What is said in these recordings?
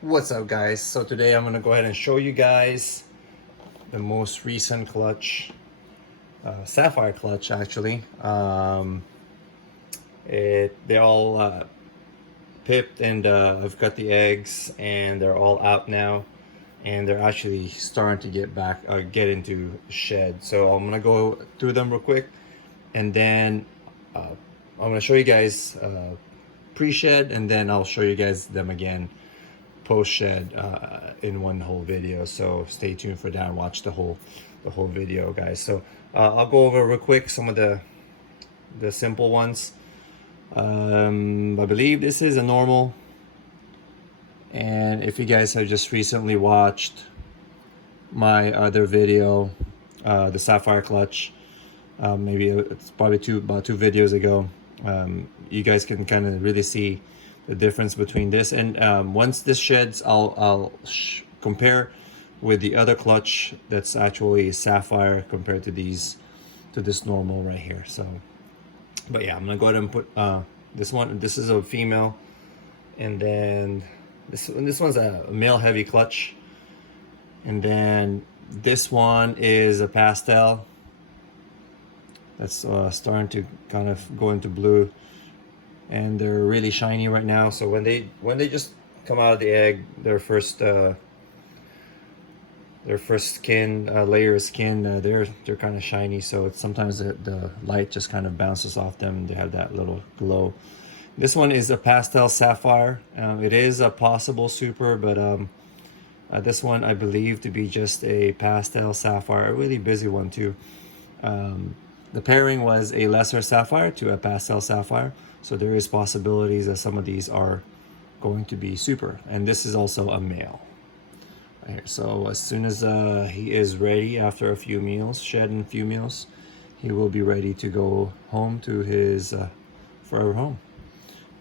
What's up, guys? So today I'm gonna go ahead and show you guys the most recent clutch, Sapphire clutch actually. They're all pipped, and I've got the eggs and they're all out now, and they're actually starting to get into shed. So I'm gonna go through them real quick, and then I'm gonna show you guys pre-shed, and then I'll show you guys them again post shed in one whole video. So stay tuned for that and watch the whole video, guys. So I'll go over real quick some of the simple ones. I believe this is a normal, and if you guys have just recently watched my other video, the Sapphire clutch, maybe it's probably about two videos ago, you guys can kind of really see the difference between this, and once this sheds, I'll compare with the other clutch that's actually Sapphire compared to this normal right here. So, but yeah, I'm gonna go ahead and put this one. This is a female, and then this one's a male heavy clutch, and then this one is a pastel that's starting to kind of go into blue, and they're really shiny right now. So when they just come out of the egg, their first skin layer of skin, they're kind of shiny. So it's, sometimes the light just kind of bounces off them. They have that little glow. This one is a pastel sapphire. It is a possible super, but this one I believe to be just a pastel sapphire, a really busy one too. The pairing was a lesser sapphire to a pastel sapphire, so there is possibilities that some of these are going to be super. And this is also a male right here. So as soon as he is ready, after a few meals, shed and a few meals, he will be ready to go home to his forever home.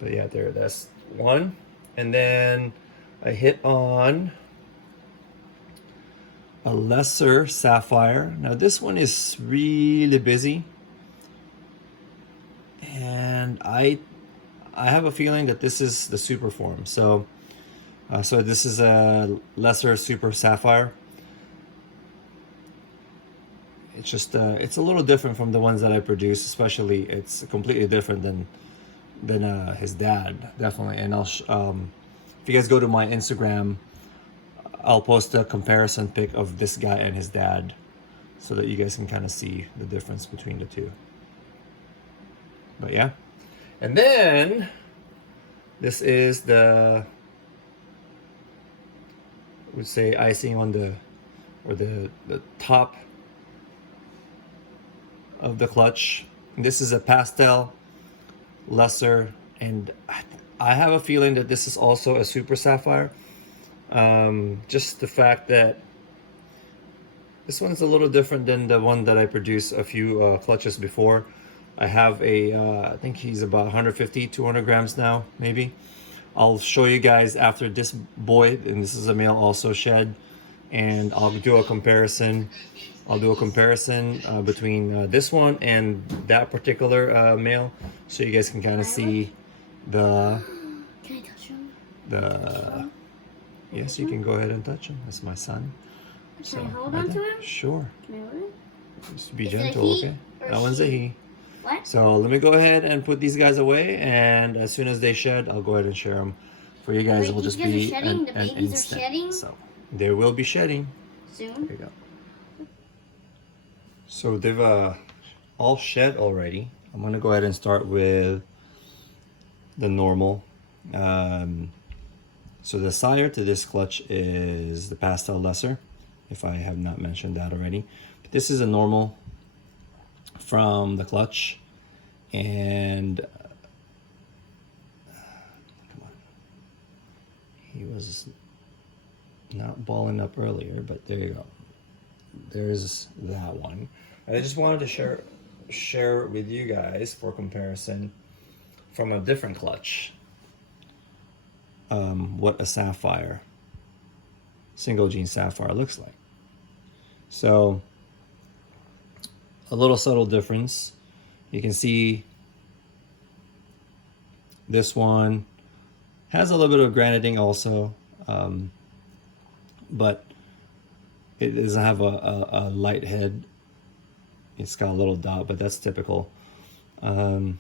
But yeah, that's one. And then I hit on a lesser sapphire. Now this one is really busy, and I have a feeling that this is the super form. So so this is a lesser super sapphire. It's just it's a little different from the ones that I produce, especially it's completely different than his dad, definitely. And if you guys go to my Instagram, I'll post a comparison pic of this guy and his dad, so that you guys can kind of see the difference between the two. But yeah, and then this is the, I would say, icing on the, or the top of the clutch. This is a pastel lesser, and I have a feeling that this is also a super sapphire. Just the fact that this one's a little different than the one that I produced a few clutches before. I have a I think he's about 150 200 grams now, maybe. I'll show you guys after this boy, and this is a male also shed, and I'll do a comparison. Between this one and that particular male, so you guys can kind of see the. Can I touch him? The Yes, you can go ahead and touch him. That's my son. Can I hold on to him? Sure. Can I hold him? Just be gentle, okay? That one's a he. What? So let me go ahead and put these guys away, and as soon as they shed, I'll go ahead and share them for you guys. Wait, It will just be an instant. Are shedding? So they will be shedding. Soon? There you go. So they've all shed already. I'm gonna go ahead and start with the normal. So the sire to this clutch is the pastel lesser, if I have not mentioned that already. But this is a normal from the clutch, and come on, he was not balling up earlier, but there you go. There's that one. I just wanted to share with you guys for comparison from a different clutch, what a sapphire, single gene sapphire looks like. So a little subtle difference. You can see this one has a little bit of graniting also. but it doesn't have a light head. It's got a little dot, but that's typical. And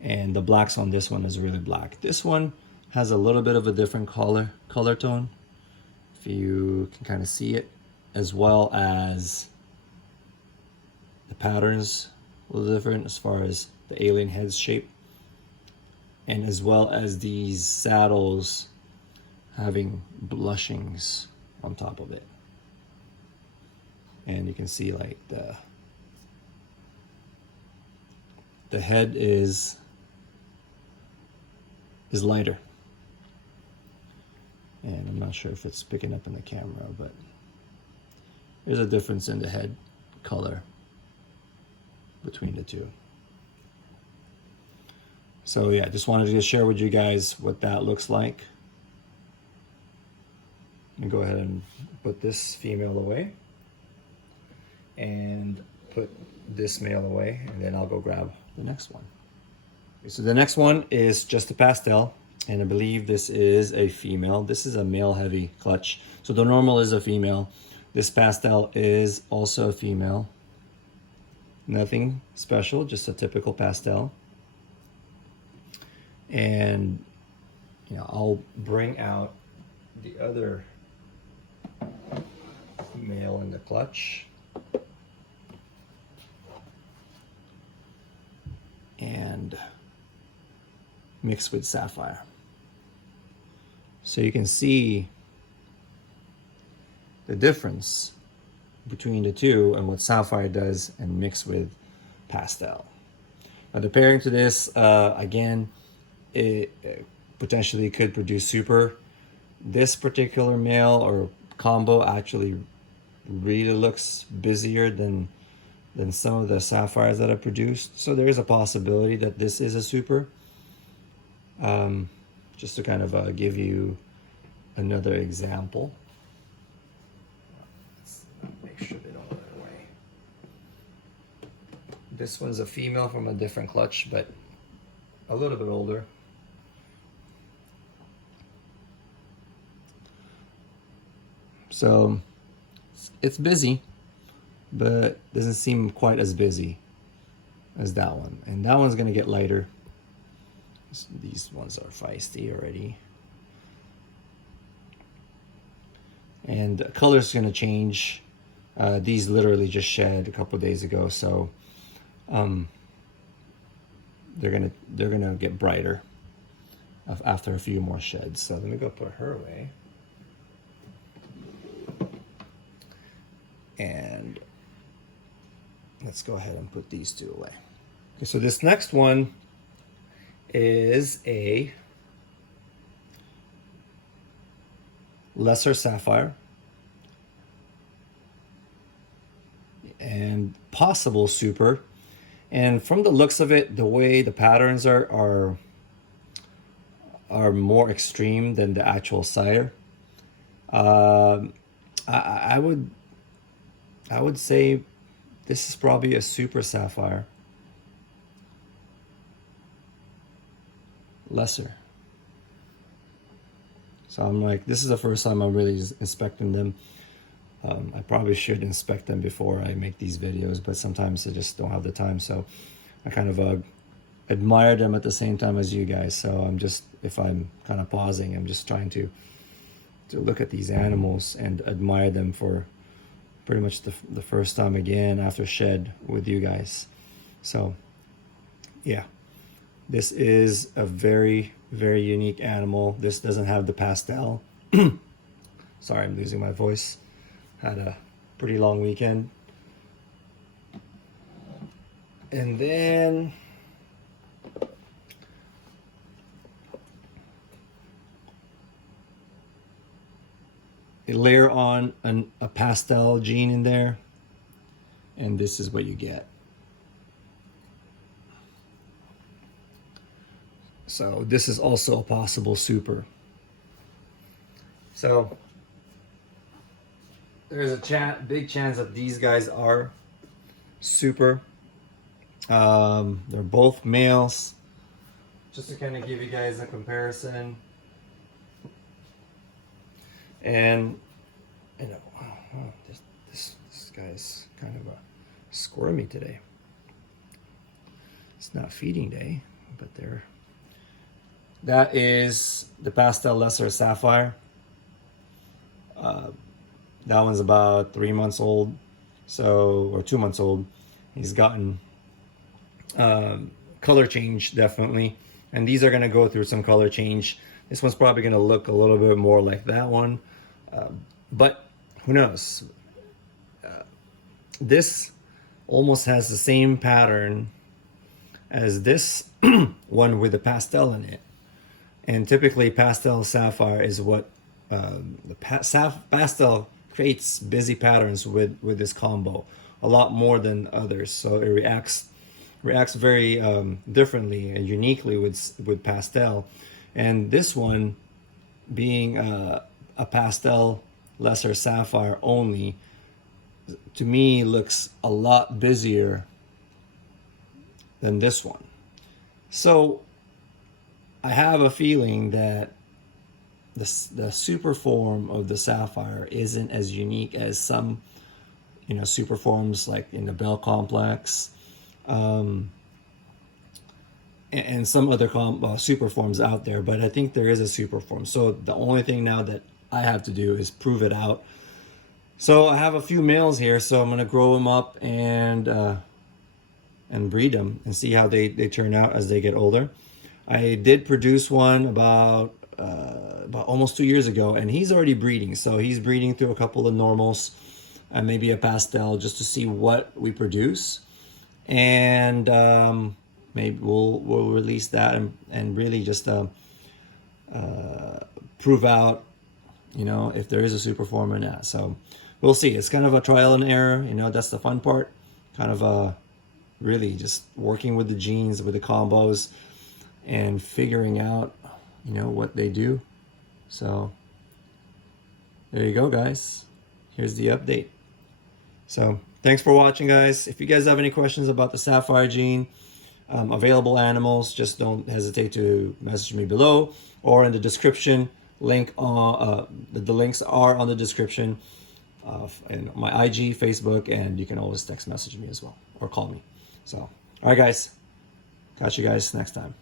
the blacks on this one is really black. This one has a little bit of a different color tone, if you can kind of see it, as well as the patterns a little different as far as the alien head's shape, and as well as these saddles having blushings on top of it. And you can see like the head is lighter, and I'm not sure if it's picking up in the camera, but there's a difference in the head color between the two. So yeah, just wanted to share with you guys what that looks like. And go ahead and put this female away and put this male away, and then I'll go grab the next one. Okay, so the next one is just a pastel, and I believe this is a female. This is a male heavy clutch. So the normal is a female. This pastel is also a female. Nothing special, just a typical pastel. And you know, I'll bring out the other male in the clutch. And mix with Sapphire. So you can see the difference between the two and what Sapphire does and mix with Pastel. Now the pairing to this, again, it potentially could produce super. This particular male or combo actually really looks busier than some of the Sapphires that I produced. So there is a possibility that this is a super. Just to kind of give you another example. Let's make sure they don't run away. This one's a female from a different clutch, but a little bit older. So it's busy, but doesn't seem quite as busy as that one. And that one's gonna get lighter. These ones are feisty already. And the color's gonna change. These literally just shed a couple days ago, so they're gonna get brighter after a few more sheds. So let me go put her away. And let's go ahead and put these two away. Okay, so this next one is a lesser Sapphire and possible super. And from the looks of it, the way the patterns are more extreme than the actual sire. I would say this is probably a super Sapphire. Lesser. So I'm like, this is the first time I'm really inspecting them. I probably should inspect them before I make these videos, but sometimes I just don't have the time. So I kind of admire them at the same time as you guys. So I'm just, if I'm kind of pausing, I'm just trying to look at these animals and admire them for pretty much the first time again after shed with you guys. So yeah, this is a very, very unique animal. This doesn't have the pastel. Sorry, I'm losing my voice. Had a pretty long weekend. And then you layer on a pastel gene in there, and this is what you get. So this is also a possible super. So there's a big chance that these guys are super. They're both males. Just to kind of give you guys a comparison. And you know, oh, this guy's kind of squirmy today. It's not feeding day, but that is the Pastel Lesser Sapphire. That one's about 3 months old, or 2 months old. He's gotten color change, definitely, and these are going to go through some color change. This one's probably going to look a little bit more like that one, but who knows. This almost has the same pattern as this one with the pastel in it, and typically pastel sapphire is what pastel creates busy patterns with this combo a lot more than others, so it reacts very differently and uniquely with pastel. And this one being a pastel lesser sapphire only, to me looks a lot busier than this one. So I have a feeling that the super form of the sapphire isn't as unique as some, you know, super forms like in the Bell complex, and some other super forms out there. But I think there is a super form. So the only thing now that I have to do is prove it out. So I have a few males here, so I'm gonna grow them up and breed them and see how they turn out as they get older. I did produce one about almost 2 years ago, and he's already breeding. So he's breeding through a couple of normals and maybe a pastel just to see what we produce, and maybe we'll release that and really just prove out, you know, if there is a super form or not. So we'll see. It's kind of a trial and error, you know. That's the fun part, kind of really just working with the genes, with the combos, and figuring out, you know, what they do. So there you go, guys. Here's the update. So thanks for watching, guys. If you guys have any questions about the Sapphire gene, available animals, just don't hesitate to message me below or in the description. The links are on the description of my IG, Facebook, and you can always text message me as well or call me. So, all right, guys. Catch you guys next time.